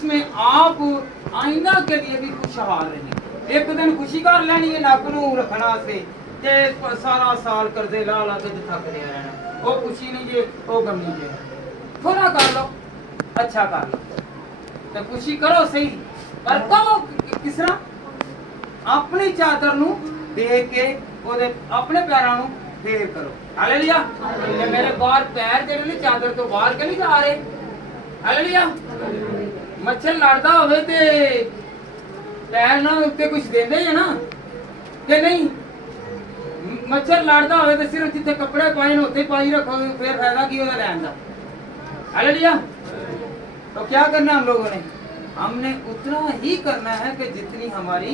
जिसमें आप आइंदा के लिए भी खुशहाल रहें। एक दिन खुशी कर लैनी है नक नूं रखना से ते सारा साल करदे ला ला के थक रहना, वो खुशी नहीं जे वो गम नहीं जे। थोड़ा कर लो, अच्छा कर लो, तो खुशी करो सही, पर करो किस तरह? अपनी चादर नूं देख के ओदे अपने पैरां नूं फेर करो। हालेलुया। ते मेरे बाहर पैर जेड़े ने चादर तो बाहर के नहीं जा रहे। हालेलुया। मच्छर लड़दा होवे ते पैर ना उत्ते कुछ देंदे है ना कि नहीं? मच्छर लड़दा होवे ते सिर्फ जिथे कपड़े पाए ने उत्ते पाई रखो, फिर फायदा की ओदा लैन दा। हालेलुया। तो क्या करना हम लोगों ने? हमने उतना ही करना है कि जितनी हमारी।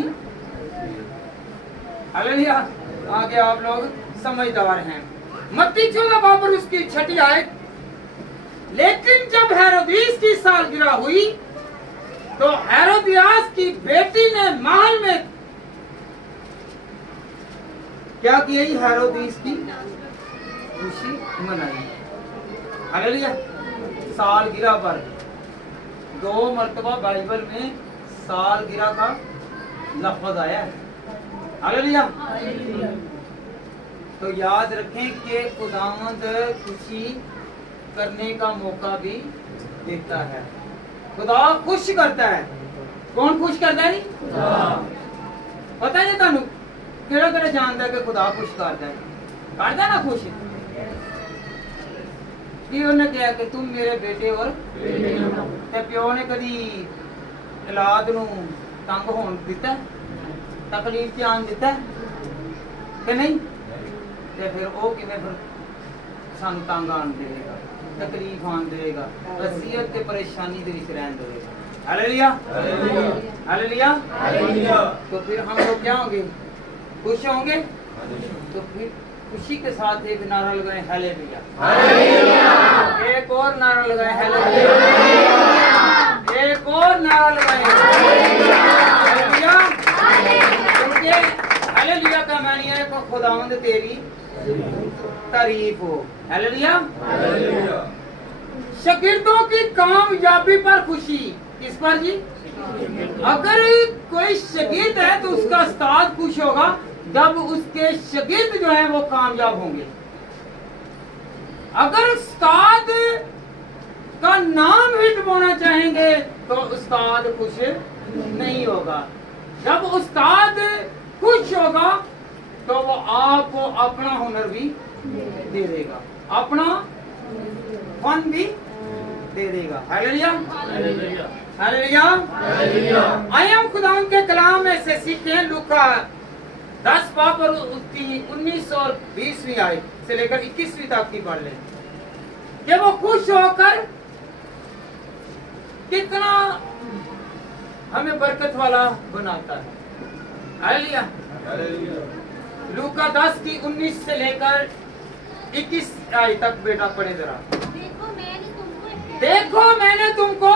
हालेलुया। आगे आप लोग समझदार हैं। मत्ती 14 बाब और उसकी 6 आयत। लेकिन जब हेरोदियास की सालगिरह हुई तो हेरोदियास की बेटी ने महल में क्या किया? हेरोदियास की खुशी मनाई। हालेलुया। सालगिरह पर 2 मरतबा बाइबल में सालगिरह का लफ्ज आया है। हालेलुया। तो याद रखें कि खुदावंद खुशी करने का मौका भी देता है। खुदा खुश करता है। कौन खुश करता है? नहीं पता है तुहानू केड़ा केड़ा जानता है कि खुदा खुश करता है? करता ना खुश कि उन्हें कहा कि तुम मेरे बेटे और ते प्यो ने कदी औलाद नू तंग होण दिता, तकलीफ च आन दिता कि नहीं? ते फिर वो किवें फिर सानू तंग आन देगा, तकलीफ आन देगा, असीयत ते परेशानी दे विच रहन देगा। हालेलुया। हालेलुया। हालेलुया। तो फिर हम लोग क्या होंगे? खुश होंगे। तो फिर खुशी के साथ एक नारा लगाए हालेलुया। हालेलुया। एक और नारा लगाए हालेलुया। एक और नारा लगाए हालेलुया। हालेलुया। हालेलुया का मानी है कि खुदावंद तेरी तारीफ हो। हालेलुया। हालेलुया। शागिर्दों की कामयाबी पर खुशी। किस पर जी? अगर कोई शागिर्द है तो उसका उस्ताद खुश होगा जब उसके शागिर्द जो है वो कामयाब होंगे। अगर उस्ताद का नाम ही डुबोना चाहेंगे तो उस्ताद खुश नहीं होगा। जब उस्ताद खुश होगा तो वो आपको अपना हुनर भी दे देगा, अपना फन भी दे देगा। हालेलुया। हालेलुया। हालेलुया। आइए हम खुदावंद के कलाम में से सीखते हैं। लूका 10 बाब और उसकी 19 और 20वीं आयत से लेकर 21वीं तक की पढ़ लें कि वो खुश होकर कितना हमें बरकत वाला बनाता है। हालेलुया। लूका 10 की 19 से लेकर 21 आयत तक बेटा पढ़े जरा। देखो मैंने तुमको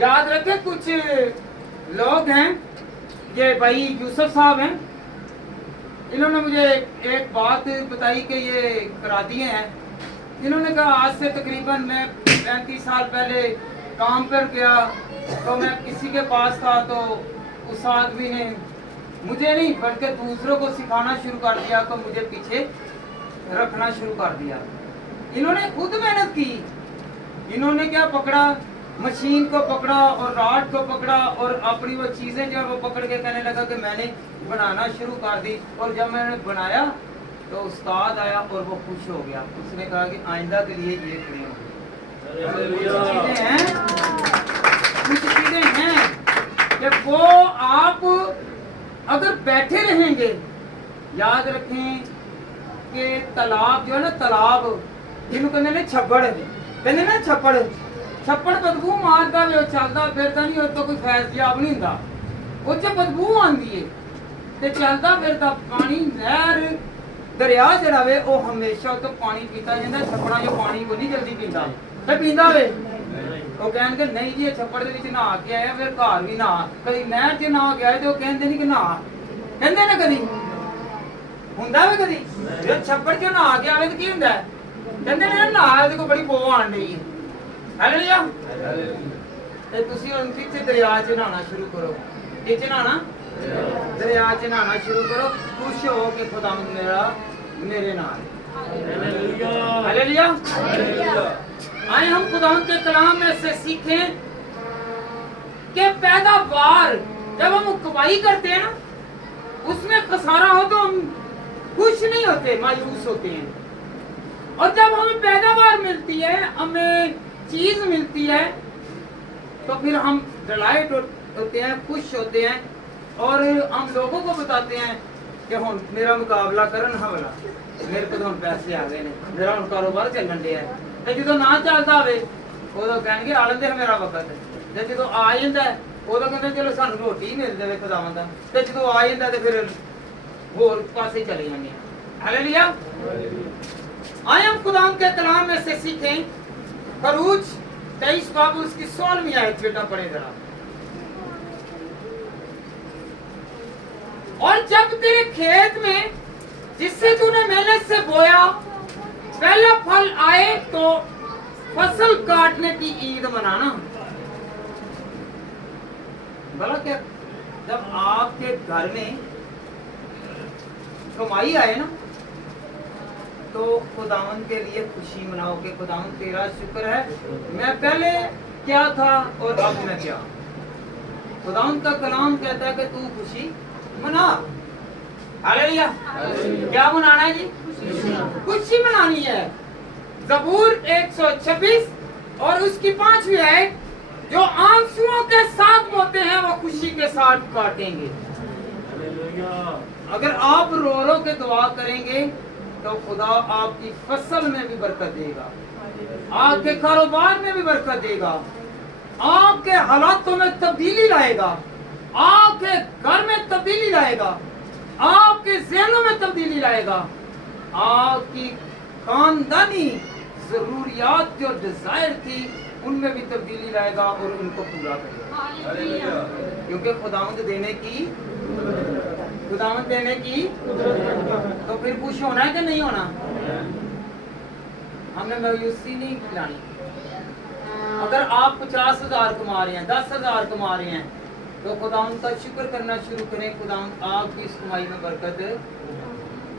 याद रखे। कुछ लोग हैं, ये भाई यूसुफ साहब हैं, इन्होंने मुझे एक बात बताई कि ये करा दिए हैं। इन्होंने कहा आज से तकरीबन मैं 35 साल पहले काम पर गया तो मैं किसी के पास था तो उस आदमी ने मुझे नहीं बल्कि दूसरों को सिखाना शुरू कर दिया, तो मुझे पीछे रखना शुरू कर दिया। इन्होंने खुद मेहनत की। इन्होंने क्या पकड़ा? मशीन को पकड़ा और राड को पकड़ा और अपनी वो चीजें जो है वो पकड़ के कहने लगा कि मैंने बनाना शुरू कर दी। और जब मैंने बनाया तो उस्ताद आया और वो खुश हो गया। उसने कहा कि आइंदा के लिए ये खड़े हो। कुछ चीजें हैं कि वो आप अगर बैठे रहेंगे, याद रखें कि तालाब जो है ना, तालाब जिन्हों कहते हैं छप्पड़, कहते ना छप्पड़, छप्पड़ बदबू मारता है, चलता फिरता नहीं, और तो कोई फैसयाब नहीं होता, वो बदबू आती है। ते चलता फिरता पानी नहर दरिया जरा वे वो हमेशा तो पानी पीता जाता। छप्पड़ा जो पानी को नहीं जल्दी पीता, तो पीता वे वो कहन के नहीं जी छप्पड़ दे विच नहा के आया, फिर घर भी नहा, कभी नहर च नहा के आए तो कहते नहीं कि नहा, कहते ना कभी हुंदा वे कभी जो छप्पड़ च नहा के आवे तो की हुंदा कहते ने नहा ते कोई बड़ी बो आन रही है। हालेलुया। ਤੇ ਤੁਸੀਂ ਹੁਣ ਕਿੱਥੇ ਦਰਿਆ 'ਚ ਨਹਾਉਣਾ ਸ਼ੁਰੂ ਕਰੋ। ਕਿੱਥੇ ਨਹਾਉਣਾ? दरिया च नहाना शुरू करो, खुश हो कि खुदावंद मेरा मेरे नाल। हालेलुया। आए हम खुदावंद के कलाम में से सीखें कि पैदावार जब हम कमाई करते हैं ना, उसमें खसारा हो तो हम खुश नहीं होते, मायूस होते हैं। और जब हमें पैदावार मिलती है, हमें चीज मिलती है, तो फिर हम डिलाइट होते हैं, खुश होते हैं और हम लोगों को बताते हैं कि हुण मेरा मुकाबला करन हमला, मेरे को तो हुण पैसे आ गए ने, मेरा हुण कारोबार चलन दिया है। ते जदों ना चलदा होवे उदों कहणगे आ लैंदे मेरा वक्त, ते जदों आ जांदा उदों कहंदे चलो सानूं रोटी मिल जावे खुदावंद दा, ते जदों आ जांदा ते फिर होर पासे चले जांदे हैं। हालेलुया। आए हम खुदावंद के कलाम में से सीखें। खरूज 23 बाब उसकी 16वीं आयत बेटा पढ़े जरा। और जब तेरे खेत में जिससे तूने मेहनत से बोया पहला फल आए तो फसल काटने की ईद मनाना। भला क्या, जब आपके घर में कमाई आए ना, तो खुदावंद के लिए खुशी मनाओ कि खुदावंद तेरा शुक्र है, मैं पहले क्या था और अब मैं क्या। खुदावंद का कलाम कहता है कि तू खुशी मना। हालेलुया। क्या मनाना है जी? खुशी मनानी है। ज़बूर 126 और उसकी 5वीं आयत, जो आंसुओं के साथ बोते हैं वो खुशी के साथ काटेंगे। अगर आप रो रो के दुआ करेंगे तो खुदा आपकी फसल में भी बरकत देगा, आपके कारोबार में भी बरकत देगा, आपके हालातों में तब्दीली लाएगा, आपके घर में तब्दीली लाएगा, आपके ज़हनों में तब्दीली लाएगा, आपकी खानदानी जरूरियात जो डिजायर थी उनमें भी तब्दीली लाएगा और उनको पूरा करेगा। क्योंकि खुदावंद देने की तो फिर खुश होना है कि नहीं होना? हमें मायूसी नहीं खिलानी। अगर आप 50,000 कमा रहे हैं, 10,000 कमा रहे हैं, तो खुदावंद का शुक्र करना शुरू करें। खुदावंद आपकी इस कमाई में बरकत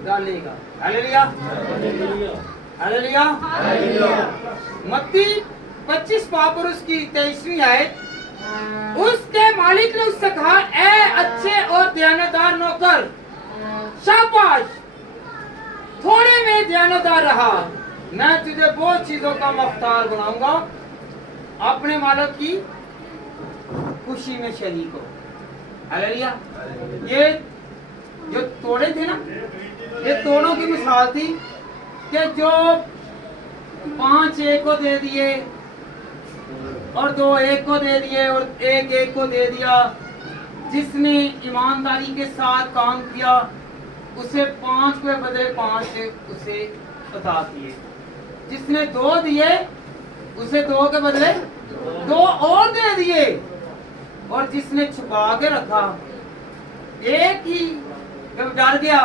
डालेगा। हालेलुया। हालेलुया। मत्ती 25 बाब और उसकी 23वीं आयत, उसके मालिक ने उससे कहा, ए अच्छे और दयानतदार नौकर, शाबाश, थोड़े में दयानतदार रहा, मैं तुझे बहुत चीजों का मुख्तार बनाऊंगा। अपने मालिक की खुशी में शरीक हो। हालेलुया। ये जो तोड़े थे ना, ये तोड़ों की मिसाल थी कि जो 5 एक को दे दिए और 2 एक को दे दिए और 1 एक को दे दिया। जिसने ईमानदारी के साथ काम किया उसे 5 के बदले 5 उसे अता किए। जिसने 2 दिए उसे 2 के बदले 2 और दे दिए। और जिसने छुपा के रखा, एक ही जब डर गया,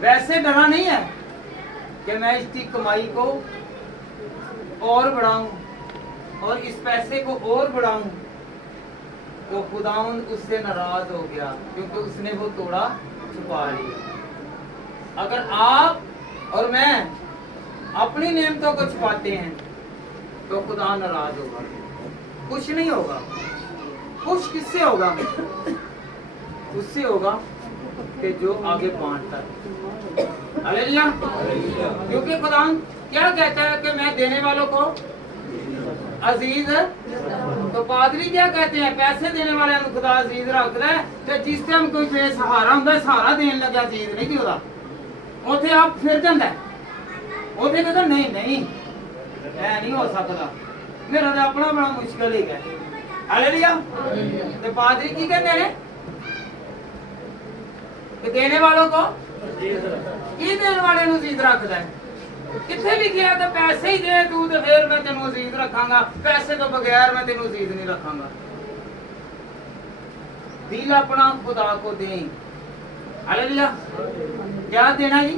वैसे डरा नहीं है कि मैं इसकी कमाई को और बढ़ाऊं और इस पैसे को और बढ़ाऊं, तो खुदावंद उससे नाराज हो गया क्योंकि उसने वो तोड़ा छुपा लिया। अगर आप और मैं अपनी नेमतों को छुपाते हैं तो खुदा नाराज होगा, खुश नहीं होगा। खुश किससे होगा? उससे होगा कि जो आगे बांटता है। हालेलुया। क्योंकि खुदा क्या कहता है कि मैं देने वालों को अजीज है। तो पादरी क्या कहते हैं? पैसे देने वाले खुदा अजीज रखता है। तो जिस टाइम कोई बेसहारा होंगे, सहारा देने लगा अजीज नहीं होता, उथे आप फिर जाता है, उथे कहता नहीं नहीं ऐ नहीं हो सकता, मेरा तो अपना बड़ा मुश्किल ही है। हालेलुया। तो पादरी की कहते हैं कि देने वालों को की देने वाले नु अजीज रखता है। किथे भी गया तो पैसे ही दे तू तो फिर मैं तेनू अजीज रखांगा, पैसे तो बगैर मैं तेनू अजीज नहीं रखांगा। दिल अपना खुदा को दे। हालेलुया। क्या देना जी?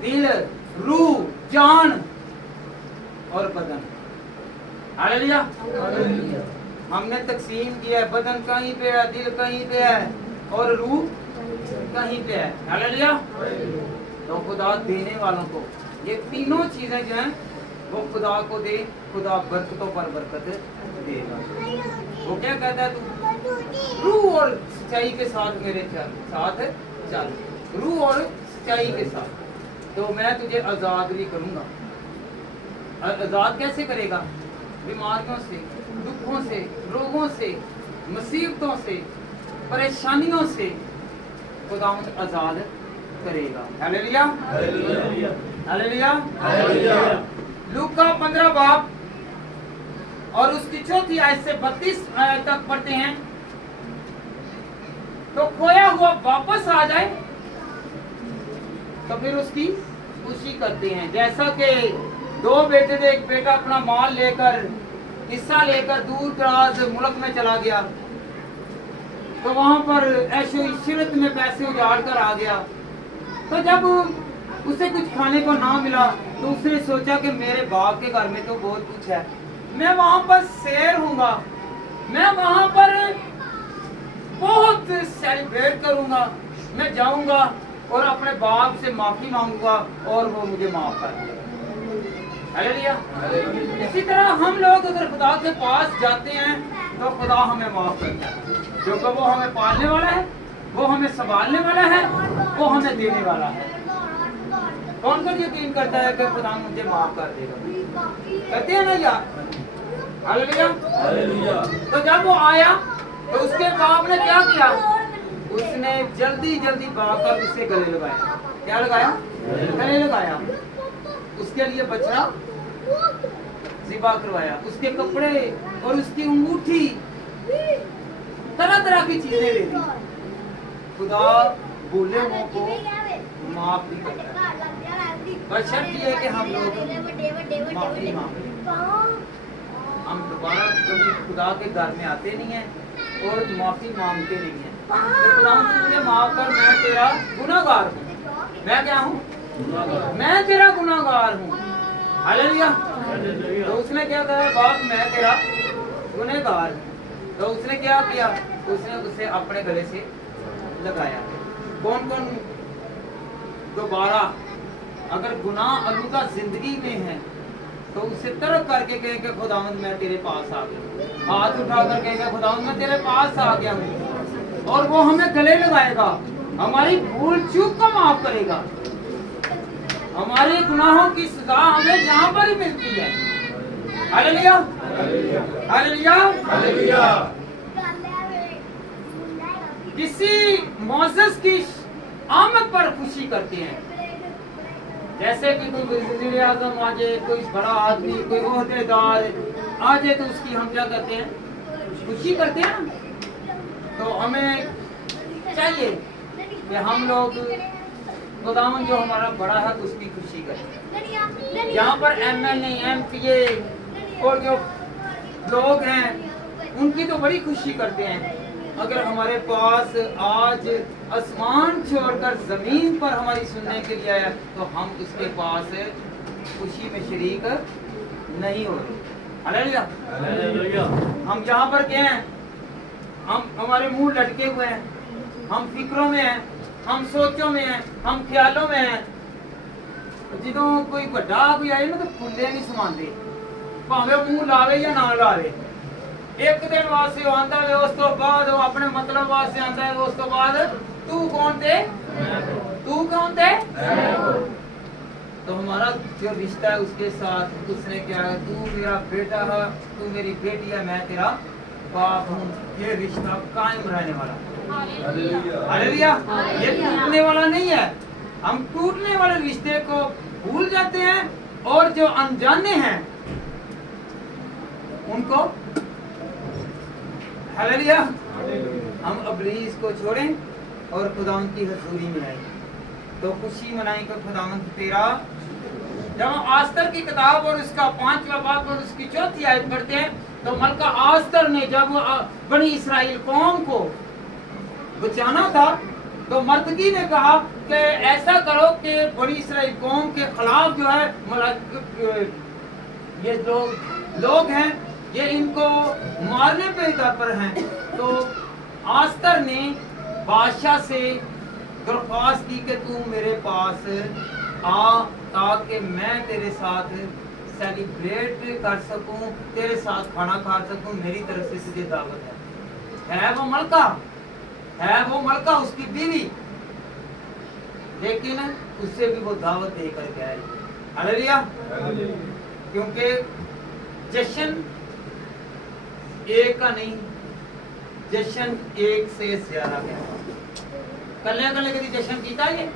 दिल, रूह, जान और बदन। हालेलुया। हमने तकसीम किया है, बदन कहीं पे है, दिल कहीं पे है और रूह कहीं पे है। हालेलुया। तो खुदा देने वालों को ये तीनों चीजें जो हैं वो खुदा को दे, खुदा बरकतों पर बरकत देगा। वो क्या कहता है, तू रूह और सच्चाई के साथ मेरे साथ चल, रूह और सच्चाई के साथ, तो मैं तुझे आजाद भी करूंगा। आजाद कैसे करेगा? बीमारियों से, दुखों से, रोगों से, मुसीबतों से, परेशानियों से खुदा आजाद करेगा। Hallelujah, hallelujah, hallelujah. लूका 15 बाब और उसकी 4 आयत से 32 आयत तक पढ़ते हैं। तो खोया हुआ वापस आ जाए तो फिर उसकी खुशी करते हैं। जैसा कि 2 बेटे थे, एक बेटा अपना माल लेकर, हिस्सा लेकर दूर दराज मुल्क में चला गया, तो वहां पर ऐशो इशरत में पैसे उजाड़ कर आ गया। तो जब उसे कुछ खाने को ना मिला तो उसने सोचा कि मेरे बाप के घर में तो बहुत कुछ है, मैं वहां पर सैर हूँगा, मैं वहां पर बहुत सेलिब्रेट करूंगा, मैं जाऊंगा और अपने बाप से माफी मांगूंगा और वो मुझे माफ कर देगा। हालेलुया। इसी तरह हम लोग अगर खुदा के पास जाते हैं तो खुदा हमें माफ करता है, क्योंकि वो हमें पालने वाला है, वो हमें संभालने वाला है, वो हमें देने वाला है। कौन कौन यकीन करता है कि खुदा मुझे माफ कर देगा? करते हैं ना यार? हालेलुया। तो जब वो आया तो उसके बाप ने क्या किया? उसने जल्दी जल्दी भागकर उससे गले लगाया। क्या लगाया? गले लगाया। उसके लिए बछड़ा ज़िबा करवाया, उसके कपड़े और उसकी अंगूठी, तरह तरह की चीजें दे दी। खुदा बोले हुओं को माफ नहीं करता, बशर्त ये कि हम लोग माफी मांगे। हम दोबारा कभी खुदा के घर में आते नहीं है और माफी मांगते नहीं है। तो खुदा मुझे माफ कर, मैं तेरा गुनाहगार हूँ। मैं क्या हूँ? मैं तेरा गुनाहगार हूँ। हालेलुया। तो उसने क्या कहा? बाप मैं तेरा गुनहगार हूँ। तो उसने क्या किया? उसने उसे अपने गले से लगाया। कौन कौन दोबारा अगर गुनाह अलूदा जिंदगी में है तो उसे तरक करके कहेगा खुदावंद मैं तेरे पास आ गया, हाथ उठा कर कहेगा खुदावंद मैं तेरे पास आ गया हूँ, और वो हमें गले लगाएगा, हमारी भूल चूक को माफ करेगा, हमारे गुनाहों की सजा हमें यहाँ पर ही मिलती है। Hallelujah, hallelujah, hallelujah. किसी मौजज़ की आमद पर खुशी करते हैं, जैसे कि कोई वज़ीर आज़म आ जाए, कोई बड़ा आदमी, कोई ओहदेदार आ जाए तो उसकी हम क्या करते हैं? खुशी करते हैं ना। तो हमें चाहिए कि हम लोग खुदावन जो हमारा बड़ा है उसकी खुशी करें। यहाँ पर MLA, MPA और जो लोग हैं उनकी तो बड़ी खुशी करते हैं। अगर हमारे पास आज आसमान छोड़कर जमीन पर हमारी सुनने के लिए आया तो हम उसके पास खुशी में शरीक नहीं हो रहे। Hallelujah, hallelujah. हम यहाँ पर क्या हैं? हम हमारे मुंह लटके हुए हैं, हम फिक्रों में हैं, हम सोचों में हैं, हम ख्यालों में हैं। ਜਦੋਂ कोई ਵੱਡਾ कोई आए ना तो फुल्ले नहीं समाते, भावें मुंह लावे या ना लावे। एक दिन वास्ते आंदा है, उस तो बाद वो अपने मतलब वास्ते आंदा है, उस तो बाद तू कौन थे? तू कौन थे? तो हमारा जो रिश्ता है उसके साथ उसने क्या है? तू मेरा बेटा है, तू मेरी बेटी है, मैं तेरा बाप हूँ। ये रिश्ता कायम रहने वाला। हालेलुया। ये टूटने वाला नहीं है। हम टूटने वाले रिश्ते को भूल जाते हैं और जो अनजाने हैं उनको, हालेलुया, हम इब्लीस को छोड़ें और खुदावंद की हजूरी में आए तो खुशी मनाएं कि खुदावंद तेरा। जब हम आस्तर की किताब और उसका 5वां बाब और उसकी 4थी आयत पढ़ते हैं तो मलका आस्तर ने जब बनी इस्राएल कौम को बचाना था तो मर्दकी ने कहा कि ऐसा करो कि बड़ी इस्राएल कौम के खिलाफ जो है ये लोग हैं یہ ان کو مارنے پہ پر ہیں. تو آستر نے بادشاہ سے درخواست کی کہ تو میرے پاس آ تاکہ میں تیرے ساتھ سیلیبریٹ کر سکوں, تیرے ساتھ کھانا کھا سکوں, میری طرف سے تجھے دعوت ہے. وہ ملکہ اس کی بیوی, لیکن اس سے بھی وہ دعوت دے کر کے آئی. ہاللیلویا. کیونکہ جشن ایک کا نہیں, جشن ایک سے زیادہ ہے. کلے کلے کدی جشن کیتا ہے؟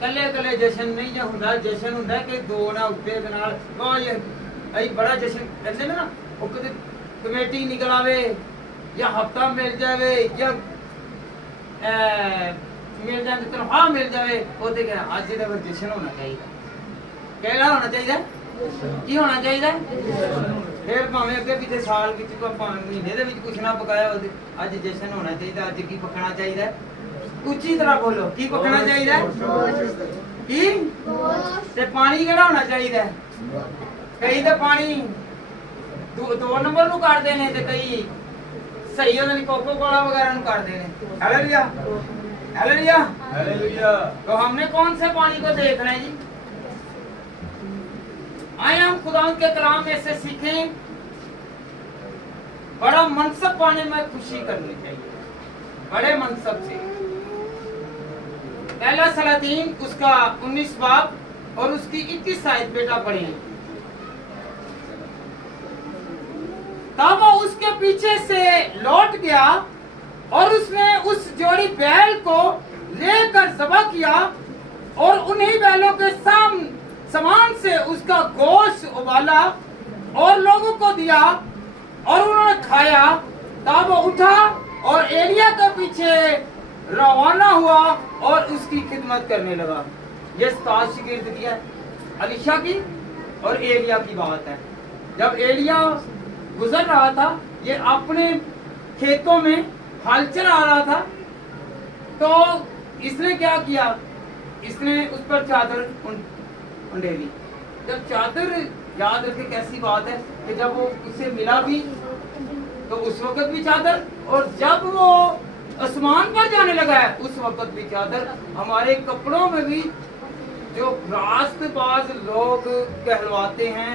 کلے کلے جشن نہیں جو ہوندا, جشن ہوندا کہ دو نہ اٹھے دے نال او یہ ای بڑا جشن کہندے نا, او کدی کمیٹی نکل آوے یا ہفتہ مل جاوے یا مل جائے تنخواہ مل جائے, وہ تے کہ اج دا جشن ہونا چاہیے. کیڑا ہونا چاہیے؟ کی ہونا چاہیے؟ پھر بھاویں اگے پیچھے سال وچ مہینے دے وچ کچھ نہ پکایا ہو, اج جشن ہونا چاہیے. اج کی پکنا چاہیے؟ اچھی طرح بولو, کی پکنا چاہیے؟ کی تے پانی کیڑا ہونا چاہیے؟ کئی تے پانی دو نمبر نو کر دینے تے کئی صحیح ہونے کوکو کولا وغیرہ نو کر دینے. ہاللیلویا ہاللیلویا ہاللیلویا. تو ہم نے کون سے پانی کو دیکھنا ہے جی؟ آئے ہم خدا کے کلام میں سے سیکھیں بڑا منصب پانے میں خوشی کرنی چاہیے, بڑے منصب سے. پہلا سلاطین اس کا 19 باب اور اس کی 21 آیت بیٹا پڑھیں. تب وہ اس کے پیچھے سے لوٹ گیا اور اس نے اس جوڑی بیل کو لے کر ذبح کیا اور انہی بیلوں کے سامان سے اس کا گوشت ابالا اور لوگوں کو دیا اور انہوں نے کھایا. تب وہ اٹھا اور ایلیا کے پیچھے روانہ ہوا اور اس کی خدمت کرنے لگا. یہ 7 شاگرد کی ہے, الیشا کی اور ایلیا کی بات ہے. جب ایلیا گزر رہا تھا, یہ اپنے کھیتوں میں ہل چلا رہا تھا, تو اس نے کیا کیا, اس نے اس پر چادر انڈیلی. جب چادر, یاد رکھے کیسی بات ہے کہ جب وہ اسے ملا بھی تو اس وقت بھی چادر, اور جب وہ آسمان پر جانے لگا ہے اس وقت بھی چادر. ہمارے کپڑوں میں بھی جو راست باز لوگ کہلواتے ہیں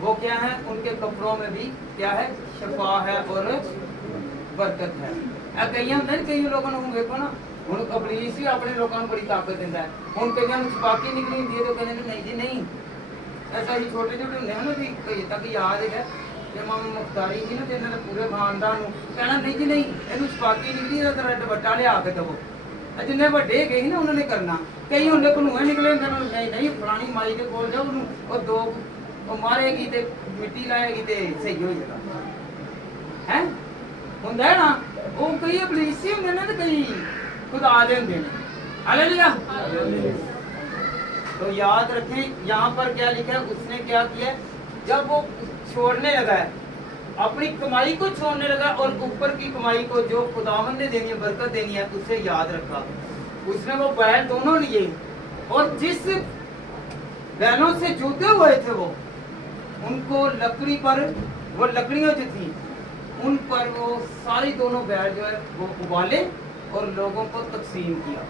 وہ کیا ہے, ان کے کپڑوں میں بھی کیا ہے, شفا ہے اور برکت ہے. کئی ہوندے کئی لوگوں کو دیکھو نا, ہن ابلیس بھی اپنے لوگوں کو بڑی طاقت دیندا ہے. ہن کئی نوں چھپاکی نکلی ہوندی ہے تو کہندے نہیں جی نہیں, ایسا ہی چھوٹے چھوٹے ہوندے ہیں نا بھی کئی تک یاد ہے کہ امام مختاری جی نے انہاں دے پورے خاندان نوں کہنا نہیں جی نہیں اینوں چھپاکی نکلی ہے تو دوپٹہ لیا کے دو. جنے وڈے گئے نا انہوں نے کرنا. کئی ہوندے کلوئے نکلے ہوندے نہیں نہیں فلانی مائی دے کول جاؤ اور دو مارے گی تے مٹی لائے گی تے صحیح ہو جائے گا. ہیں ہوندا ہے نا, وہ کئی ابلیسی ہوندے نے تے کئی خدا دے ہوندے نے. ہاللیلویا. تو یاد رکھیں یہاں پر کیا لکھا ہے, اس نے کیا کیا, جب وہ چھوڑنے لگا ہے اپنی کمائی کو چھوڑنے لگا اور اوپر کی کمائی کو جو خداوند نے دینی ہے, برکت دینی ہے, اسے یاد رکھا. اس نے وہ بیل دونوں لیے اور جس بیلوں سے جوتے ہوئے تھے وہ ان کو لکڑی پر, وہ لکڑیاں جو تھیں ان پر وہ ساری دونوں بیل جو ہے وہ ابالے اور لوگوں کو تقسیم کیا.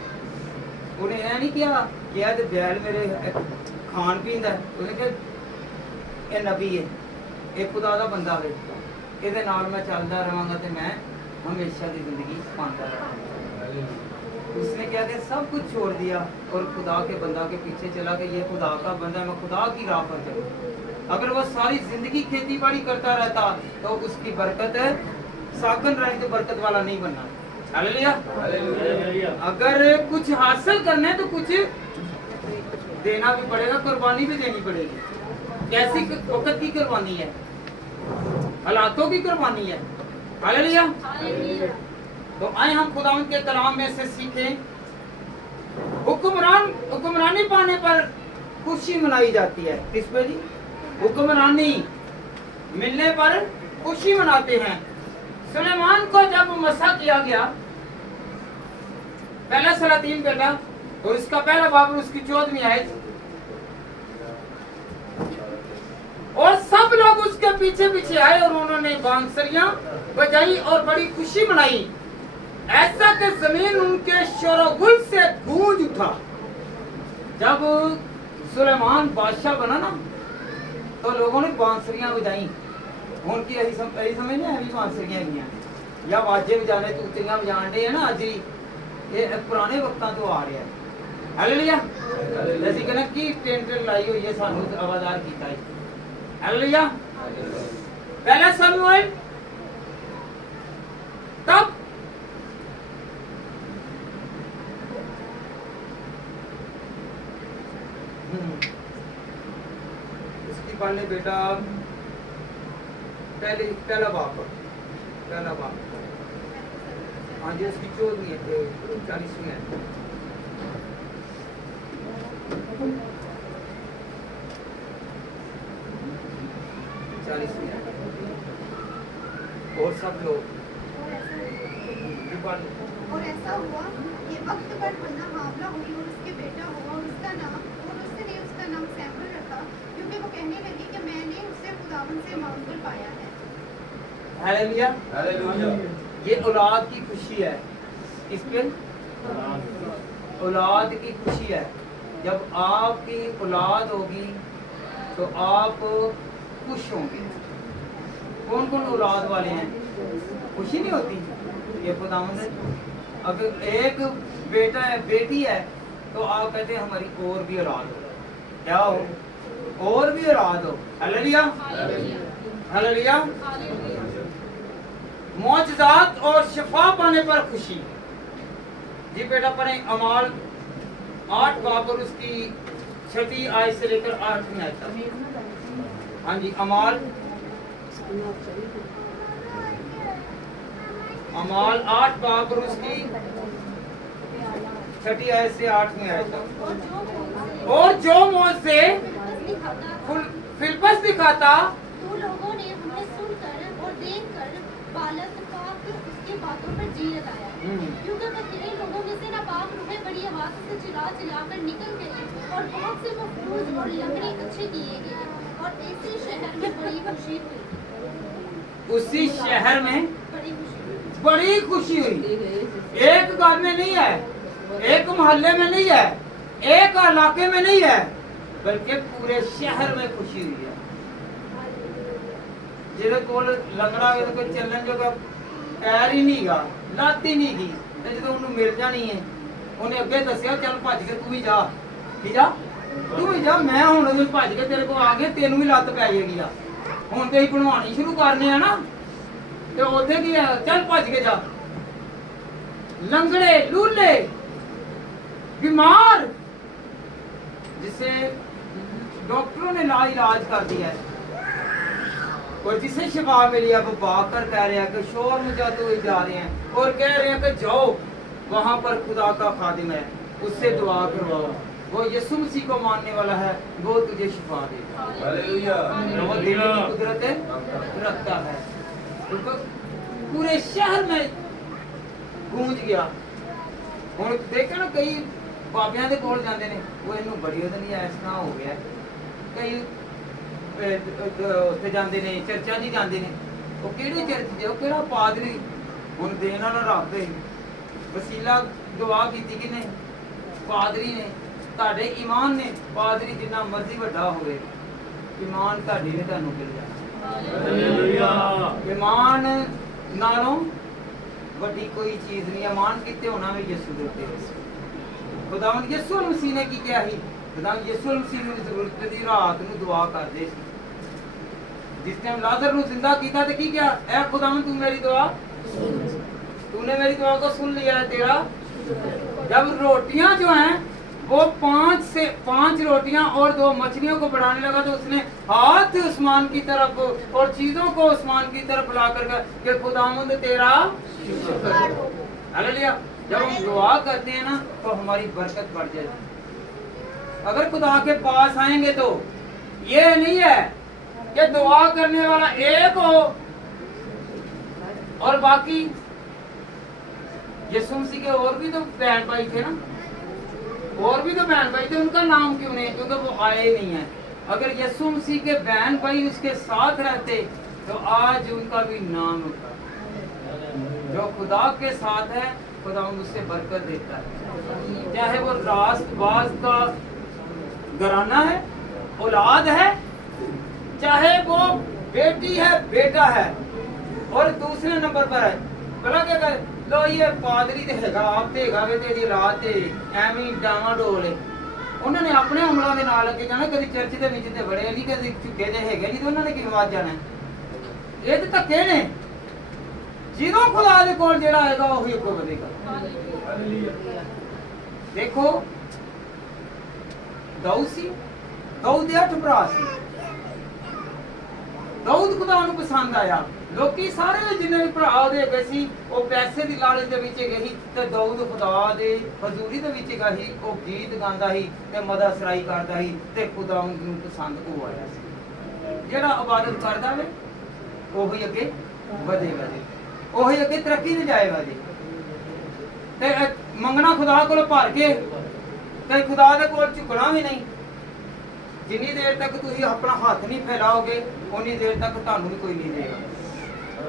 انہیں یہ نہیں کیا کہ بیل میرے کھان پیندا ہے, انہیں کہ یہ نبی ہے, یہ خدا دا بندہ ہے, یہ نال میں چلتا رہا گا تو میں ہمیشہ کی زندگی پاتا رہا. اس نے کیا کہ سب کچھ چھوڑ دیا اور خدا کے بندہ کے پیچھے چلا کہ یہ خدا کا بندہ ہے, میں خدا کی راہ پر چلوں. اگر وہ ساری زندگی کھیتی باڑی کرتا رہتا تو اس کی برکت ساکن رہے تو برکت والا نہیں بننا. ہاللیلویا. اگر کچھ حاصل کرنا ہے تو کچھ دینا بھی پڑے گا, قربانی بھی دینی پڑے گی. کیسی وقت کی قربانی ہے, حالاتوں کی قربانی ہے. ہاللیلویا. تو آئے ہم خداوند کے کلام میں سے سیکھیں. حکمرانی پانے پر خوشی منائی جاتی ہے. کس پہ جی؟ حکمرانی ملنے پر خوشی مناتے ہیں. سلیمان کو جب مسح کیا گیا, پہلا سلاطین بیٹا اور اس کا پہلا باب اور اس کی 14ویں آیت, और सब लोग उसके पीछे पीछे आए और उन्होंने बांसुरियां बजाई और बड़ी खुशी मनाई, ऐसा कि जमीन उनके शोरगुल से गूंज उठा। जब सुलेमान बादशाह बना ना तो लोगों ने बांसुरियां बजाई। उनकी यही समझ नहीं अभी बांसुरियां हैं या वाजे बजाने तूतियां बजाने हैं ना, अज ये पुराने वक्तां तो आ रहा है। हालेलुया। जैसे कहना की टेंट लाई हुई है सानू आवाज़दार कीता है। हालेलुया। पहला शमूएल तब उसकी पहले बेटा पहला बाप हाँ जी, उसकी 40वीं है। और सब लोग और ऐसा हुआ ये वक्त पर हन्ना हावला हुई और उसके बेटा हुआ और उसने उसका नाम सैमुएल रखा, क्योंकि वो कहने लगी कि मैंने उसे खुदावन से मांगकर पाया है। हालेलुया। हालेलुया। ये औलाद की खुशी है, इसके औलाद की खुशी है। जब आपकी औलाद होगी तो आप खुश होंगे। कौन कौन औलाद वाले हैं? खुशी नहीं होती? ये खुदावंद ने अगर एक बेटा है बेटी है तो आप कहते हैं हमारी और भी औलाद हो। क्या हो? और भी औलाद हो। हालेलुया। हालेलुया। मौजज़ात और शिफा पाने पर खुशी। जी बेटा पढ़े अमाल 8 बाब और उसकी 6वीं आयत से लेकर 8वीं आयत तक। हाँ जी, अमाल 8 बाब और उसकी 6वीं आयत से 8वीं आयत तक। और जो मौज से फिलिप्पस दिखाता, तो लोगों ने हमें सुनकर और देखकर बालक पाक उसकी बातों पर जी लगाया, क्योंकि बखेरे लोगों में से नापाक रूहें बड़ी आवाज से चिल्लाकर निकल गई और बहुत से मफलूज और लंगड़े अच्छे किए गए और ऐसे शहर में बड़ी खुशी हुई। उसी शहर में बड़ी खुशी हुई। एक घर में नहीं है, एक मोहल्ले में नहीं है, एक इलाके में नहीं है, बल्कि पूरे शहर में खुशी हुई है। ਜਿਹਦੇ ਕੋਲ ਲੰਗੜਾ ਹੋਵੇ ਕੋਈ ਚੱਲਣ ਜੋਗਾ ਪੈਰ ਹੀ ਨਹੀਂਗਾ, ਲੱਤ ਹੀ ਨਹੀਂਗੀ, ਤੇ ਜਦੋਂ ਉਹਨੂੰ ਮਿਲ ਜਾਣੀ ਹੈ ਉਹਨੇ ਅੱਗੇ ਦੱਸਿਆ ਚੱਲ ਭੱਜ ਕੇ ਤੂੰ ਵੀ ਜਾ, ਠੀਕ ਜਾ ਤੂੰ ਵੀ ਜਾ, ਮੈਂ ਹੁਣ ਉਹਨੂੰ ਭੱਜ ਕੇ ਤੇਰੇ ਕੋਲ ਆ ਗਿਆ, ਤੈਨੂੰ ਵੀ ਲੱਤ ਪੈ ਜਾਏਗੀ ਆ, ਹੁਣ ਤੇ ਹੀ ਬਣਵਾਉਣੀ ਸ਼ੁਰੂ ਕਰਨੇ ਆ ਨਾ, ਤੇ ਉੱਥੇ ਕੀ ਹੈ ਚੱਲ ਭੱਜ ਕੇ ਜਾ। लंगड़े लूले बीमार जिसे डॉक्टरों ने इलाज कर दिया है और जिसे शिफा मिली है वो भागकर कह रहे हैं कि शोर मचाते हुए जा रहे हैं और कह रहे हैं कि जाओ वहां पर खुदा का खादिम है उससे दुआ करवाओ, वो यीशु मसीह को मानने वाला है, वो तुझे शिफा देगा। हालेलुया। वो देने की कुदरत रखता है। तो पूरे शहर में गूंज गया। ਹੁਣ ਦੇਖਿਆ ਨਾ ਕਈ ਬਾਬਿਆਂ ਦੇ ਕੋਲ ਜਾਂਦੇ ਨੇ, ਉਹ ਇਹਨੂੰ ਬੜੀ ਉਹਦੇ ਨਹੀਂ ਇਸ ਤਰ੍ਹਾਂ ਹੋ ਗਿਆ, ਕਈ ਉੱਥੇ ਜਾਂਦੇ ਨੇ ਚਰਚਾਂ 'ਚ ਜਾਂਦੇ ਨੇ, ਉਹ ਕਿਹੜੇ ਚਰਚ 'ਚ, ਉਹ ਕਿਹੜਾ ਪਾਦਰੀ, ਹੁਣ ਦੇਣ ਵਾਲਾ ਰੱਬ ਹੈ, ਵਸੀਲਾ ਦੁਆ ਕੀਤੀ ਕਿਨੇ? ਪਾਦਰੀ ਨੇ। ਤੁਹਾਡੇ ਈਮਾਨ ਨੇ, ਪਾਦਰੀ ਜਿੰਨਾ ਮਰਜ਼ੀ ਵੱਡਾ ਹੋਵੇ, ਈਮਾਨ ਤੁਹਾਡੇ ਨੇ ਤੁਹਾਨੂੰ ਮਿਲ ਜਾਣਾ। ਹਾਲੇਲੂਇਆ। ਈਮਾਨ ਨਾਲੋਂ ਵੱਡੀ ਕੋਈ ਚੀਜ਼ ਨਹੀਂ। ईमान किते होना भी यीशु दे उत्ते। खुदावंद यीशु मसीह ने की किया ही, खुदावंद यीशु मसीह ਨੂੰ ਜ਼ਰੂਰਤ ਦੀ ਰਾਤ ਨੂੰ ਦੁਆ ਕਰਦੇ ਸੀ। जिस टाइम लाजर ਨੂੰ जिंदा ਕੀਤਾ ਤੇ ਕੀ ਕਿਹਾ? ऐ खुदावंद तू मेरी दुआ, तूने मेरी दुआ को सुन लिया है तेरा। जब रोटियां जो हैं वो 5 रोटियां और 2 मछलियों को बढ़ाने लगा तो उसने हाथ आसमान की तरफ और चीजों को आसमान की तरफ बुलाकर कि खुदावंद तेरा शुक्र। हालेलुया। जब हम दुआ करते हैं ना तो हमारी बरकत बढ़ जाएगी। अगर खुदा के पास आएंगे तो ये नहीं है कि दुआ करने वाला एक हो और बाकी यीशु मसीह के और भी तो बहन भाई थे ना, और भी तो बहन भाई थे, उनका नाम क्यों नहीं? क्योंकि वो आए नहीं है। अगर यीशु मसीह के बहन भाई उसके साथ रहते तो आज उनका भी नाम होता। जो खुदा के साथ है खुदा उससे बरकत देता है, चाहे वो रास्तबाज का घराना है, औलाद है, चाहे वो बेटी है, बेटा है। और दूसरे नंबर पर है भला क्या कर लो ये पादरी ते हैगा आप ते हैगा वे तेरी औलाद ते ਐਵੇਂ ਡਾਵਾਡੋਲ ਉਹਨਾਂ ਨੇ ਆਪਣੇ ਅਮਲਾਂ ਦੇ ਨਾਲ ਅੱਗੇ ਜਾਣਾ, ਕਦੀ ਚਰਚ ਦੇ ਵਿੱਚ ਤੇ ਬੜੇ ਨਹੀਂ, ਕਦੀ ਝੁੱਕੇ ਦੇ ਹੈਗੇ ਨਹੀਂ, ਤੇ ਉਹਨਾਂ ਨੇ ਕੀ ਆਵਾਜ਼ ਜਾਣਾ। ਇਹ ਤੇ ਧੱਕੇ ਨੇ। ਜਦੋਂ ਖੁਦਾ ਦੇ ਕੋਲ ਜਿਹੜਾ ਆਏਗਾ ਉਹੀ ਅੱਗੋਂ ਵਧੇਗਾ। ਦੇਖੋ ਦਾਊਦ ਸੀ, ਦਾਊਦ ਦੇ 8 ਭਰਾ ਸੀ। ਦਾਊਦ ਖੁਦਾ ਨੂੰ ਪਸੰਦ ਆਇਆ। ਲੋਕੀ ਸਾਰੇ ਜਿੰਨੇ ਵੀ ਭਰਾ ਉਹਦੇ ਹੈਗੇ ਸੀ ਉਹ ਪੈਸੇ ਦੀ ਲਾਲਚ ਦੇ ਵਿੱਚ ਹੈਗੇ ਸੀ, ਤੇ ਦਾਊਦ ਖੁਦਾ ਦੇ ਹਜ਼ੂਰੀ ਦੇ ਵਿੱਚ ਹੈਗਾ ਸੀ। ਉਹ ਗੀਤ ਗਾਉਂਦਾ ਸੀ ਤੇ ਮਦਾ ਸਰਾਈ ਕਰਦਾ ਸੀ, ਤੇ ਖੁਦਾ ਨੂੰ ਪਸੰਦ ਉਹ ਆਇਆ ਸੀ। ਜਿਹੜਾ ਇਬਾਦਤ ਕਰਦਾ ਵੇ ਉਹੀ ਅੱਗੇ ਵਧੇਗਾ ਜੀ, ਉਹੀ ਅੱਗੇ ਤਰੱਕੀ ਤੇ ਜਾਏਗਾ ਜੀ। ਤੇ ਮੰਗਣਾ ਖੁਦਾ ਕੋਲ ਭਰ ਕੇ, ਤੇ ਖੁਦਾ ਦੇ ਕੋਲ ਝੁਕਣਾ ਵੀ ਨਹੀਂ। ਜਿੰਨੀ ਦੇਰ ਤੱਕ ਤੁਸੀਂ ਆਪਣਾ ਹੱਥ ਨਹੀਂ ਫੈਲਾਓਗੇ ਉਨੀ ਦੇਰ ਤੱਕ ਤੁਹਾਨੂੰ ਵੀ ਕੋਈ ਨਹੀਂ ਦੇਗਾ।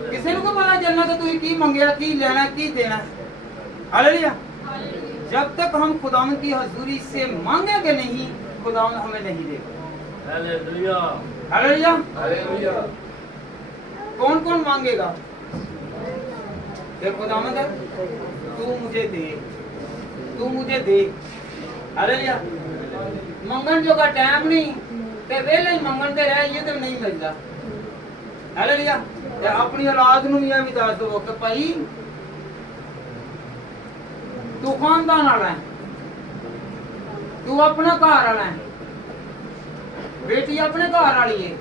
ਕਿਸੇ ਨੂੰ ਕੋ ਪਤਾ ਚੱਲਣਾ ਕਿ ਤੁਸੀਂ ਕੀ ਮੰਗਿਆ, ਕੀ ਲੈਣਾ, ਕੀ ਦੇਣਾ। हालेलुया। जब तक हम खुदावंद की हजूरी से मांगेंगे नहीं खुदावंद हमें नहीं देगा। Hallelujah hallelujah hallelujah. कौन कौन मांगेगा? खुदावंद तू मुझे दे, तू मुझे दे। हालेलुया। मंगन जो का टाइम नहीं ते वेले ही मंगन ते रह ये तो नहीं मिलता। हालेलुया। ते अपनी औलाद नूं भी दस दो कि भाई तू खानदान वाला है, तू अपना घर वाला है, बेटी अपने घर वाली है।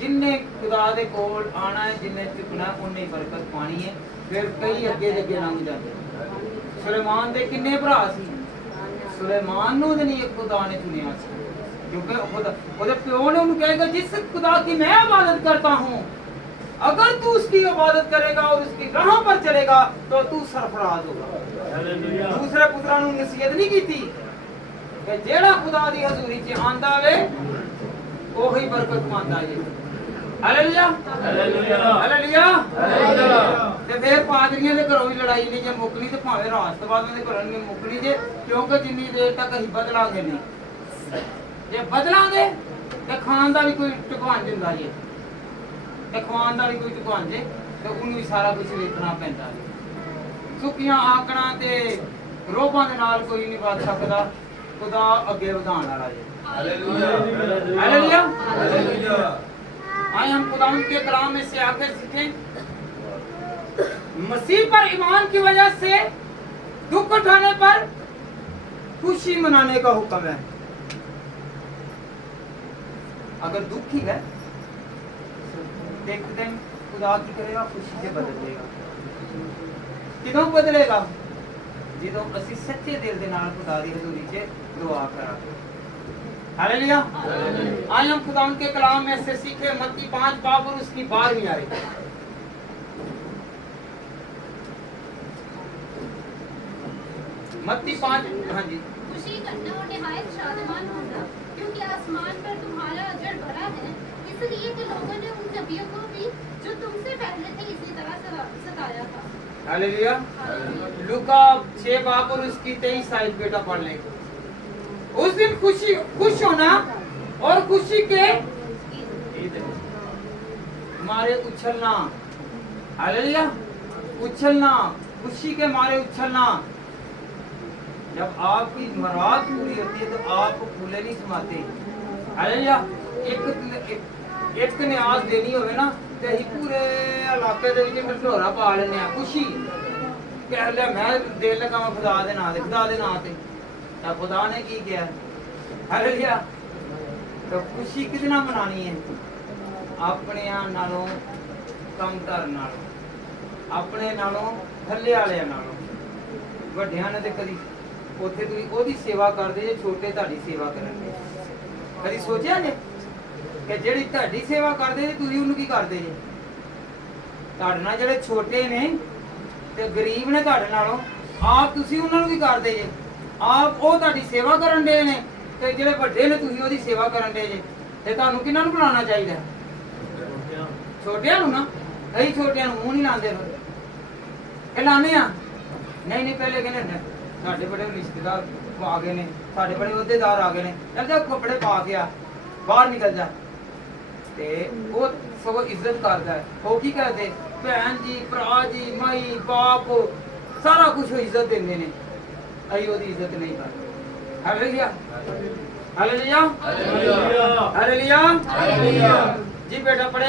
जिन्ने खुदा दे कोल आना है, जिन्ने झुकना उन्ने बरकत पानी है। फिर कई अगे अगे लंघ जाते। सुलेमान दे किन्ने भरा सी? सुलेमान नूं नहीं खुदा ने चुनिया सी, क्योंकि खुदा ओदे प्यो ने उन्हें कहेगा जिस खुदा की मैं इबादत करता हूँ अगर तू उसकी इबादत करेगा और उसकी राह पर चलेगा तो तू सरफराज होगा। दूसरे पुत्रा नूं नसीहत नहीं की थी कि जेड़ा खुदा दी हजूरी च आंदा वे ओही बरकत पांदा है। Hallelujah hallelujah hallelujah hallelujah. ते फिर पादरियां दे घरों भी लड़ाई नहीं जे मुकनी ते भावें राष्ट्रवादियों दे घरों नहीं मुकनी जे, क्योंकि जिन्नी देर तक असीं बदलांगे नहीं, जे बदलांगे ते खान दा भी कोई ढुकवान दिंदा जे, ते खवान दा भी कोई ढुकवान जे, ते उन्हें भी सारा कुछ वेखना पैंदा जे। सुखियां आकड़ा ते रोबां दे नाल कोई नहीं बच सकदा, खुदा अगे वधाण वाला जे। Hallelujah hallelujah hallelujah. आए हम खुदावंद के कलाम में से आकर सीखें, मसीह पर ईमान की वजह से दुख उठाने पर खुशी मनाने का हुक्म है। अगर दुख ही है एक दिन खुदा की करेगा खुशी से बदल देगा। किदों बदलेगा? जिदों असी सच्चे दिल दे नाल खुदा दी हजूरी च दुआ करांगे। हालेलुया। आज हम खुदा के कलाम में से सीखे मत्ती 5 बाब और उसकी 12वीं आयत। मत्ती 5 हाँ जी। खुशी करना और निहायत शादमान होना क्योंकि आसमान पर तुम्हारा अजर भरा है, इसलिए कि लोगों ने उन नबियों को भी जो तुमसे पहले थे इसी तरह सताया था। हालेलुया। लूका 6 बाब और उसकी 23 आयत बेटा पढ़ ले। उस दिन खुश होना और खुशी के मारे उछलना। हालेलुया। उछलना, खुशी के मारे उछलना। जब आपकी मुराद पूरी होती है तो आप फूले नहीं समाते। हालेलुया। एक न्याज देनी होवे ना ते ही पूरे इलाके दे विच ढोरा पा लेने आ खुशी कह ले मैं दे लगा खुदा दे नाम ते, खुदा दे नाम ते। तो खुदा ने की किया? हालेलुया। तो खुशी किदे नाल मनानी है? अपने नालों कमतर नालों, अपने नालों थल्ले वाले नालों। ਵੱਡਿਆਂ ਨੇ ਤੇ ਕਦੀ ਉੱਥੇ ਤੁਸੀਂ ਉਹਦੀ ਸੇਵਾ ਕਰਦੇ ਜੇ, ਛੋਟੇ ਤੁਹਾਡੀ ਸੇਵਾ ਕਰਨਗੇ। ਕਦੀ ਸੋਚਿਆ ਜੇ ਕਿ ਜਿਹੜੀ ਤੁਹਾਡੀ ਸੇਵਾ ਕਰਦੇ ਜੇ ਤੁਸੀਂ ਉਹਨੂੰ ਕੀ ਕਰਦੇ ਜੇ? ਤੁਹਾਡੇ ਨਾਲ ਜਿਹੜੇ ਛੋਟੇ ਨੇ ਤੇ ਗਰੀਬ ਨੇ ਤੁਹਾਡੇ ਨਾਲੋਂ, ਆਪ ਤੁਸੀਂ ਉਹਨਾਂ ਨੂੰ ਕੀ ਕਰਦੇ ਜੇ? ਆਪ ਉਹ ਤੁਹਾਡੀ ਸੇਵਾ ਕਰਨ ਦੇ ਨੇ ਤੇ ਜਿਹੜੇ ਵੱਡੇ ਨੇ ਤੁਸੀਂ ਉਹਦੀ ਸੇਵਾ ਕਰਨ ਦੇ ਜੇ। ਤੇ ਤੁਹਾਨੂੰ ਕਿਹਨਾਂ ਨੂੰ ਬੁਲਾਉਣਾ ਚਾਹੀਦਾ? ਛੋਟਿਆਂ ਨੂੰ ਨਾ। ਅਸੀਂ ਛੋਟਿਆਂ ਨੂੰ ਮੂੰਹ ਨਹੀਂ ਲਾਉਂਦੇ ਫਿਰ। ਇਹ ਲਾਉਂਦੇ ਆ? ਨਹੀਂ ਨਹੀਂ, ਪਹਿਲੇ ਕਹਿੰਦੇ ਨੇ ਸਾਡੇ ਬੜੇ ਰਿਸ਼ਤੇਦਾਰ ਆ ਗਏ ਨੇ, ਸਾਡੇ ਬੜੇ ਅਹੁਦੇਦਾਰ ਆ ਗਏ ਨੇ, ਚੱਲ ਜਾ ਕੱਪੜੇ ਪਾ ਕੇ ਆ, ਬਾਹਰ ਨਿਕਲ ਜਾ। ਤੇ ਉਹ ਸਗੋਂ ਇੱਜ਼ਤ ਕਰਦਾ ਹੈ। ਉਹ ਕੀ ਕਰਦੇ? ਭੈਣ ਜੀ, ਭਰਾ ਜੀ, ਮਾਈ, ਬਾਪ, ਸਾਰਾ ਕੁਝ ਇੱਜ਼ਤ ਦਿੰਦੇ ਨੇ। ਅਸੀਂ ਉਹਦੀ ਇੱਜ਼ਤ ਨਹੀਂ ਕਰਦੇ। Hallelujah, hallelujah, hallelujah, hallelujah. जी बेटा पढ़े,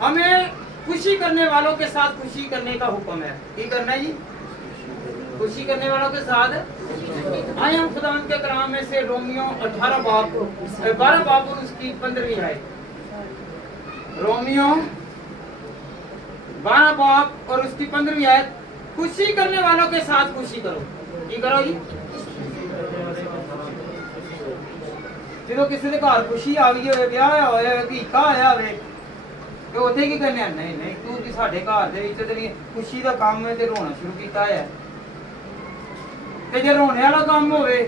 हमें खुशी करने वालों के साथ खुशी करने का हुक्म है। क्या करना है जी? खुशी करने वालों के साथ। आए हम खुदावंद के कलाम में से रोमियो 12 बाब और उसकी 15वीं आयत। रोमियो 12 बाब और उसकी 15वीं आयत। खुशी करने वालों के साथ खुशी करो। की करो जी? ਜਦੋਂ ਕਿਸੇ ਦੇ ਘਰ ਖੁਸ਼ੀ ਆ ਗਈ ਹੋਵੇ, ਵਿਆਹ ਹੋਇਆ ਹੋਵੇ, ਭੀਖਾ ਆਇਆ ਹੋਵੇ, ਤੇ ਉੱਥੇ ਕੀ ਕਰਨੇ ਆ? ਨਹੀਂ ਨਹੀਂ, ਤੂੰ ਕੀ ਸਾਡੇ ਘਰ ਦੇ ਵਿੱਚ ਤੇ ਖੁਸ਼ੀ ਦਾ ਕੰਮ ਹੈ ਤੇ ਰੋਣਾ ਸ਼ੁਰੂ ਕੀਤਾ ਹੈ। ਤੇ ਜੇ ਰੋਣੇ ਵਾਲਾ ਕੰਮ ਹੋਵੇ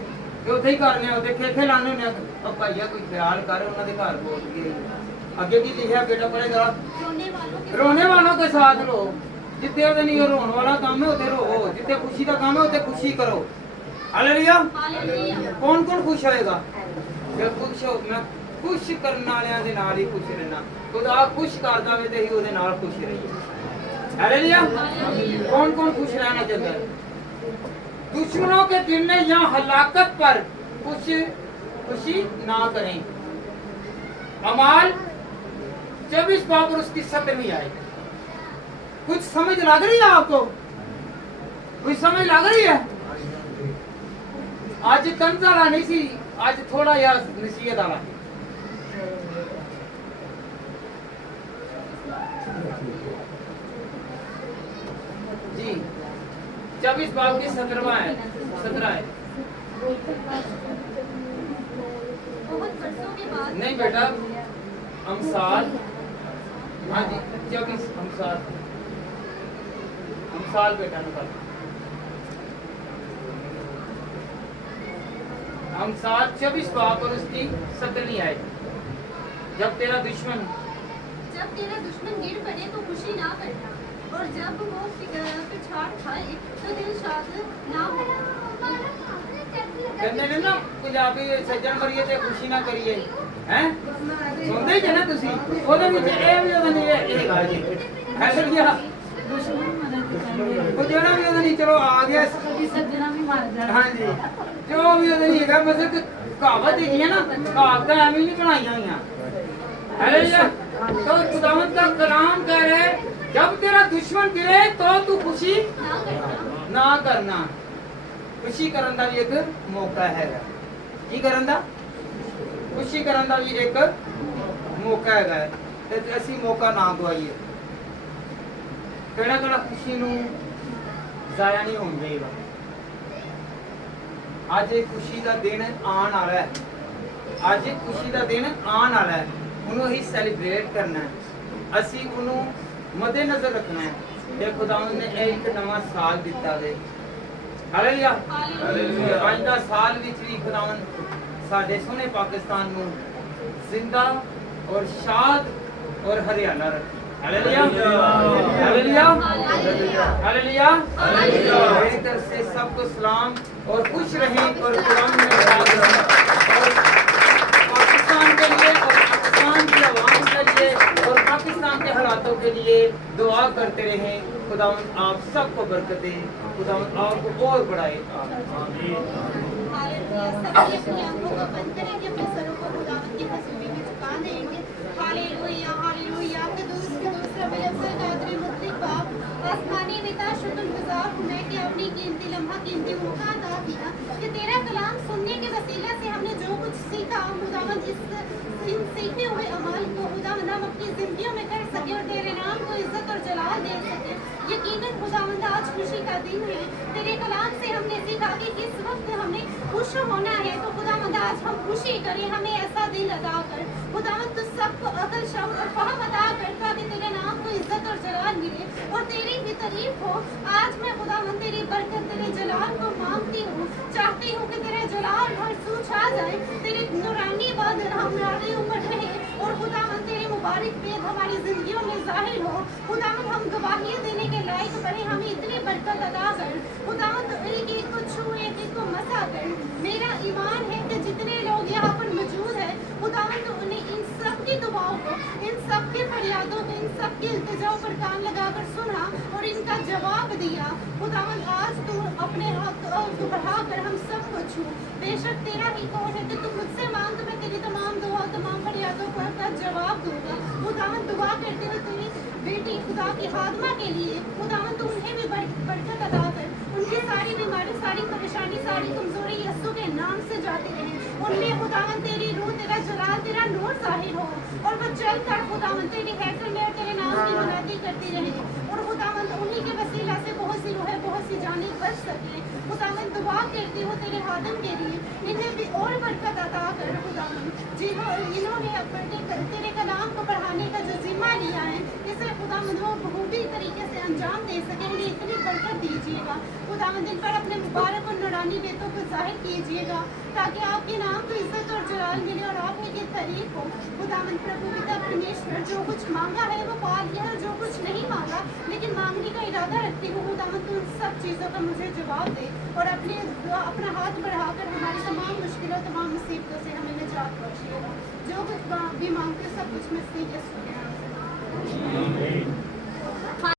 ਤੇ ਉੱਥੇ ਹੀ ਕਰਨੇ ਆ, ਉੱਥੇ ਖੇਖੇ ਲਾਣੇ ਹੁੰਦੇ ਆ। ਉਹ ਭਾਈਆ ਕੋਈ ਖਿਆਲ ਕਰ, ਉਹਨਾਂ ਦੇ ਘਰ ਪਹੁੰਚ ਗਏ। ਅੱਗੇ ਕੀ ਲਿਖਿਆ ਬੇਟਾ ਪੜ੍ਹੇ ਜਰਾ? ਰੋਣੇ ਵਾਲੋਂ ਕੇ ਸਾਥ ਰੋ। ਜਿੱਥੇ ਉਹਦੇ ਨਹੀਂ ਰੋਣ ਵਾਲਾ ਕੰਮ ਹੈ ਉੱਥੇ ਰੋ, ਜਿੱਥੇ ਖੁਸ਼ੀ ਦਾ ਕੰਮ ਹੈ ਉੱਥੇ ਖੁਸ਼ੀ ਕਰੋ। ਹਾਲੇਲੂਇਆ। ਕੌਣ ਕੌਣ ਖੁਸ਼ ਹੋਏਗਾ? ਖੁਸ਼ ਹੋ, ਮੈਂ ਖੁਸ਼ ਕਰਨ ਵਾਲਿਆਂ ਦੇ ਨਾਲ ਹੀ ਖੁਸ਼ ਰਹਿਣਾ। ਖੁਦਾ ਖੁਸ਼ ਕਰਦਾ ਵੇ ਤੇ ਹੀ ਉਹਦੇ ਨਾਲ ਖੁਸ਼ ਰਹੀਏ। ਹਾਲੇਲੂਇਆ। कौन कौन खुश रहना चाहता है? दुश्मनों के गिरने या हलाकत पर खुशी ना करें। अमाल 24 बाब और उसकी 17वीं आयत। कुछ समझ लग रही है आपको? कुछ समझ लग रही है? आज तंज वाला नहीं सी, आज थोड़ा या नसीहत वाला। जी 24 बाब की 17वां है, 17 है। नहीं बेटा, अमसाल, हाँ जी 24 अमसाल बेटा निकाल। अमसाल 24 बाब और उसकी 17वीं आयत। जब तेरा दुश्मन गिर पड़े तो खुशी ना करना, और जब वो पिछाड़ खाए तो दिल शाद ना होना। कहते ने ना पंजाबी सज्जन करिए ते खुशी ना करिए, हैं? सुनते ही ना तुसी? ओदे विच ए भी ओदे नहीं ए गल जी है सरिया वो जेड़ा भी ओदे नहीं चलो आ गया सज्जना भी मार जाना। हां जी, जो भी ओदे नहीं है मतलब कहावत है ना, कहावत एवं नहीं बनाई हुई। हालेलुया। तो खुदावंद का कलाम कह रहे जब तेरा दुश्मन गिरे तो तू खुशी ना करना। खुशी करन दा भी एक मौका है। की करन दा? खुशी करन दा भी एक मौका है ते ਅਸੀਂ मौका ना गवाइए। ਕਿਹੜਾ खुशी ਨੂੰ ਜ਼ਾਇਆ ਨਹੀਂ ਹੋਣ ਦੇਗਾ। ਅੱਜ ਇਹ खुशी ਦਾ ਦਿਨ ਆਉਣ ਵਾਲਾ ਹੈ। ਅੱਜ खुशी ਦਾ ਦਿਨ ਆਉਣ ਵਾਲਾ ਹੈ। ਉਹਨੂੰ ਹੀ ਸੈਲੀਬ੍ਰੇਟ ਕਰਨਾ ਹੈ। ਅਸੀਂ ਉਹਨੂੰ ਮੱਦੇ ਨਜ਼ਰ ਰੱਖਣਾ ਹੈ ਤੇ ਖੁਦਾਵੰਦ ਨੇ ਇਹ ਇੱਕ ਨਵਾਂ ਸਾਲ ਦਿੱਤਾ ਹੈ। Hallelujah, hallelujah. ਅੱਜ ਦਾ ਸਾਲ ਵਿੱਚ ਵੀ ਖੁਦਾਵੰਦ ਸਾਡੇ ਸੋਹਣੇ ਪਾਕਿਸਤਾਨ ਨੂੰ ਜ਼ਿੰਦਾ ਔਰ ਸ਼ਾਦ ਔਰ ਹਰਿਆਣਾ ਰੱਖੇ। Hallelujah, hallelujah, hallelujah, hallelujah. मेरी तरफ से सबको सलाम और खुश रहें और खुदावंद में याद रखें। और पाकिस्तान के लिए और पाकिस्तान की आवाम के लिए और पाकिस्तान के हालातों के लिए दुआ करते रहें। खुदावंद आप सबको बरकत दे, खुदावंद आपको और बढ़ाए। आमीन। हालेलुया। सभी अपनी आंखों को बंद करेंगे, अपने सरों को खुदावंद की हजूरी में झुका देंगे। Hallelujah, hallelujah. के दूसरा बिलफल कादरी मुतलिक बाप, आसमानी पिता, शुक्रगुजार हूँ मैं कि अपनी कीमती लम्हा कीमती मौका अदा किया कि तेरा कलाम सुनने के वसीला से हमने जो कुछ सीखा खुदावंद इन सीखे हुए अमाल को खुदावंद हम अपनी जिंदगियों में कर सके और तेरे नाम को इज्जत और जलाल दे सके। यकीनन खुदावंद आज खुशी का दिन है। तेरे कलाम से हमने सीखा कि इस वक्त हमें खुश होना है, तो खुदावंद आज हम खुशी करें, हमें ऐसा दिल अदा कर खुदावंद, तू सबको अकल, शौक और फहम अदा कर ताकि तेरे नाम को इज्जत और जलाल जलाल मिले और तेरी भी तारीफ हो। आज मैं खुदावंद तेरी बरकत तेरे जलाल को मांगती हूँ, चाहती हूँ कि तेरे जलाल हर सू छा जाए, तेरी नूरानी बादल हमारी उम्र रहे और खुदावंद तेरी मुबारक पेद हमारी जिंदगियों में जाहिर हो। खुदावंद हम गवाही देने के लायक बने, हमें इतनी बरकत अदा कर। खुदावंद एक एक को छू, एक एक को मसा कर। मेरा ईमान है कि जितने लोग यहाँ पर मौजूद हैं खुदावंद उन्हें इन सब की दुआओं को, इन सब की फरियादों को, इन सब की इल्तिजाओं पर कान लगाकर सुना और इनका जवाब दिया। खुदावंद आज तू अपने हाथ बढ़ा कर हम सबको छू। बेशक तेरा ही कौन है कि तू मुझसे मांग तो मैं तेरी तमाम दुआ तमाम फरियादों का जवाब दूंगा। खुदावंद दुआ करते हुए तेरी बेटी खुदा की खादमा के लिए खुदावंद तू उन्हें भी बरकत अदा कर, उनकी सारी बीमारी, सारी परेशानी, सारी कमजोरी यीशु के नाम से जाती रहे। उनमें खुदावंद तेरी रूह, तेरा जलाल, तेरा नूर जाहिर हो और वो चल कर खुदावंद तेरी हैकल में तेरे नाम की मुनादी करती रहे और खुदावंद उन्हीं के वसीला से बहुत सी रूहें, बहुत सी जानें बच सके। खुदावंद दुआ करती हो तेरे खादम के लिए, इन्हें भी और बरकत अता कर। खुदावंद इन्होंने अपने तेरे कलाम को बढ़ाने का जो जिम्मा लिया है इसे खुदावंद वो बखूबी तरीके से अंजाम दे सके, इन्हें इतनी बरकत दीजिएगा। खुदावंद इन पर अपने मुबारक और नूरानी बेतों को जाहिर कीजिएगा ताकि आपके नाम को इज्जत और जलाल मिले और आपकी की तारीफ हो। खुदावंद प्रभु पिता परमेश्वर जो कुछ मांगा है वो पा लिया है, जो कुछ नहीं मांगा लेकिन मांगने का इरादा रखती हूँ खुदावंद तू उन सब चीज़ों का मुझे जवाब दे और अपना हाथ बढ़ाकर हमारी तमाम मुश्किलों, तमाम मुसीबतों से हमें निजात बख्शिएगा। जो कुछ भी मांगते सब कुछ में से